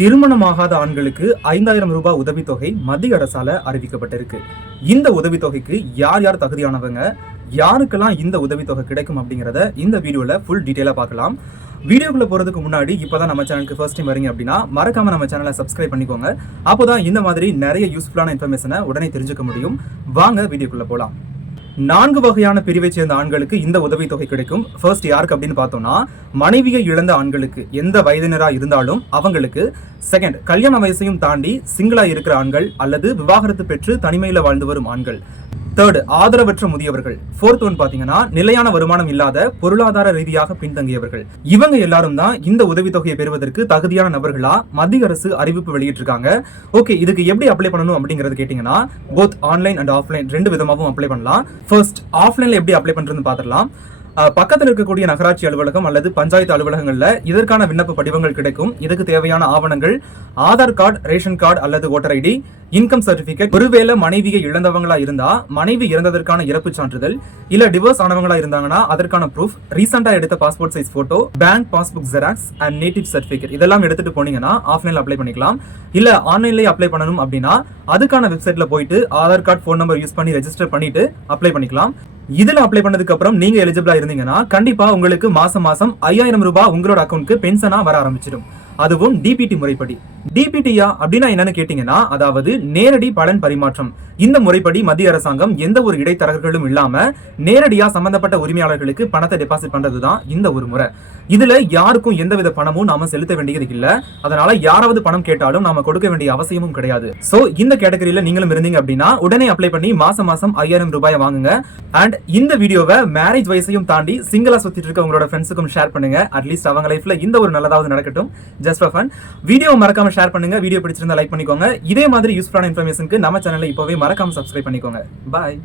திருமணமாகாத ஆண்களுக்கு 5000 ரூபாய் உதவித்தொகை மத்திய அரசால அறிவிக்கப்பட்டிருக்கு. இந்த உதவித்தொகைக்கு யார் யார் தகுதியானவங்க, யாருக்கெல்லாம் இந்த உதவித்தொகை கிடைக்கும் அப்படிங்கிறத இந்த வீடியோல ஃபுல் டீட்டெயிலா பார்க்கலாம். வீடியோக்குள்ள போறதுக்கு முன்னாடி இப்பதான் நம்ம சேனலுக்கு ஃபர்ஸ்ட் டைம் வரீங்க அப்படின்னா மறக்காம நம்ம சேனலை சப்ஸ்கிரைப் பண்ணிக்கோங்க. அப்போதான் இந்த மாதிரி நிறைய யூஸ்ஃபுல்லான இன்ஃபர்மேஷனை உடனே தெரிஞ்சுக்க முடியும். வாங்க வீடியோக்குள்ள போலாம். 4 வகையான பிரிவை சேர்ந்த ஆண்களுக்கு இந்த உதவித்தொகை கிடைக்கும். ஃபர்ஸ்ட் யாருக்கு அப்படின்னு பார்த்தோம்னா, மனைவியை இழந்த ஆண்களுக்கு, எந்த வயதினரா இருந்தாலும் அவங்களுக்கு. செகண்ட், கல்யாண வயசையும் தாண்டி சிங்கிளா இருக்கிற ஆண்கள் அல்லது விவாகரத்து பெற்று தனிமையில வாழ்ந்து வரும் ஆண்கள். தேர்ட், ஆதரவற்ற முதியவர்கள். ஃபோர்த் ஒன் பாத்தீங்கன்னா, நிலையான வருமானம் இல்லாத பொருளாதார ரீதியாக பின்தங்கியவர்கள். இவங்க எல்லாரும் தான் இந்த உதவித்தொகையை பெறுவதற்கு தகுதியான நபர்களா மத்திய அரசு அறிவிப்பு வெளியிட்டிருக்காங்க. ஓகே, இதுக்கு எப்படி அப்ளை பண்ணணும் அப்படிங்கறது கேட்டீங்கன்னா, போத் ஆன்லைன் அண்ட் ஆஃப்லைன் ரெண்டு விதமாகவும் அப்ளை பண்ணலாம். ஃபர்ஸ்ட், ஆஃப்லைன்ல எப்படி அப்ளை பண்றதுன்னு பார்த்துடலாம். பக்கத்தில் இருக்கக்கூடிய நகராட்சி அலுவலகம் அல்லது பஞ்சாயத்து அலுவலகங்கள்ல இதற்கான விண்ணப்ப படிவங்கள் கிடைக்கும். இதுக்கு தேவையான ஆவணங்கள் ஆதார் கார்டு, ரேஷன் கார்டு அல்லது ஓட்டர் ஐடி, இன்கம் சர்டிபிகேட். ஒருவேளை மனைவியை இழந்தவங்களா இருந்தா மனைவி இறந்ததற்கான இறப்பு சான்றிதழ், இல்ல டிவோர்ஸ் ஆனவங்களா இருந்தாங்கன்னா அதற்கான ப்ரூஃப், ரீசெண்டா எடுத்த passport size photo, bank passbook xerox and native certificate இதெல்லாம் எடுத்துட்டு போனீங்கன்னா ஆஃப்லைன்ல அப்ளை பண்ணிக்கலாம். இல்ல ஆன்லைன்லயே அப்ளை பண்ணணும் அப்படின்னா அதுக்கான வெப்சைட்ல போயிட்டு Aadhaar card, phone number use பண்ணி ரெஜிஸ்டர் பண்ணிட்டு அப்ளை பண்ணிக்கலாம். இதுல அப்ளை பண்ணதுக்கு அப்புறம் நீங்க எலிஜிபிளா இருந்தீங்கன்னா கண்டிப்பா உங்களுக்கு மாசம் 5000 ரூபாய் உங்களோட அக்கௌண்ட்க்கு பென்ஷனா வர ஆரம்பிச்சிடும். அதுவும் டிபிடி முறைப்படி. டிபிடியா அப்படின்னா என்னன்னு கேட்டீங்கன்னா, அதாவது நேரடி பலன் பரிமாற்றம். இந்த முறைப்படி மத்திய அரசாங்கம் எந்த ஒரு இடைத்தரகர்களும் இல்லாம நேரடியா சம்பந்தப்பட்ட உரிமையாளர்களுக்கு பணத்தை டெபாசிட் பண்றதுதான் இந்த ஒரு முறை. இதுல யாருக்கும் எந்தவித பணமும் நாம செலுத்த வேண்டியது இல்ல. அதனால யாராவது பணம் கேட்டாலும் நாம கொடுக்க வேண்டிய அவசியமும் கிடையாது. சோ இந்த கேட்டகரியில நீங்களும் இருந்தீங்க அப்படின்னா உடனே அப்ளை பண்ணி மாசம் 5000 ரூபாய் வாங்குங்க. அண்ட் இந்த வீடியோவை மேரேஜ் வயசையும் தாண்டி சிங்கிளா சுத்திட்டு இருக்க உங்களோட ஃப்ரெண்ட்ஸுக்கும் ஷேர் பண்ணுங்க. அட்லீஸ்ட் அவங்க லைஃப்ல இந்த ஒரு நல்லதாவது நடக்கட்டும். Just for fun. வீடியோ மறக்காம ஷேர் பண்ணுங்க. வீடியோ பிடிச்சிருந்தா லைக் பண்ணிக்கோங்க. இதே மாதிரி யூஸ்ஃபுல்லான இன்ஃபர்மேஷனுக்கு நம்ம சேனலை இப்பவே மறக்காம சப்ஸ்கிரைப் பண்ணிக்கோங்க. பாய்.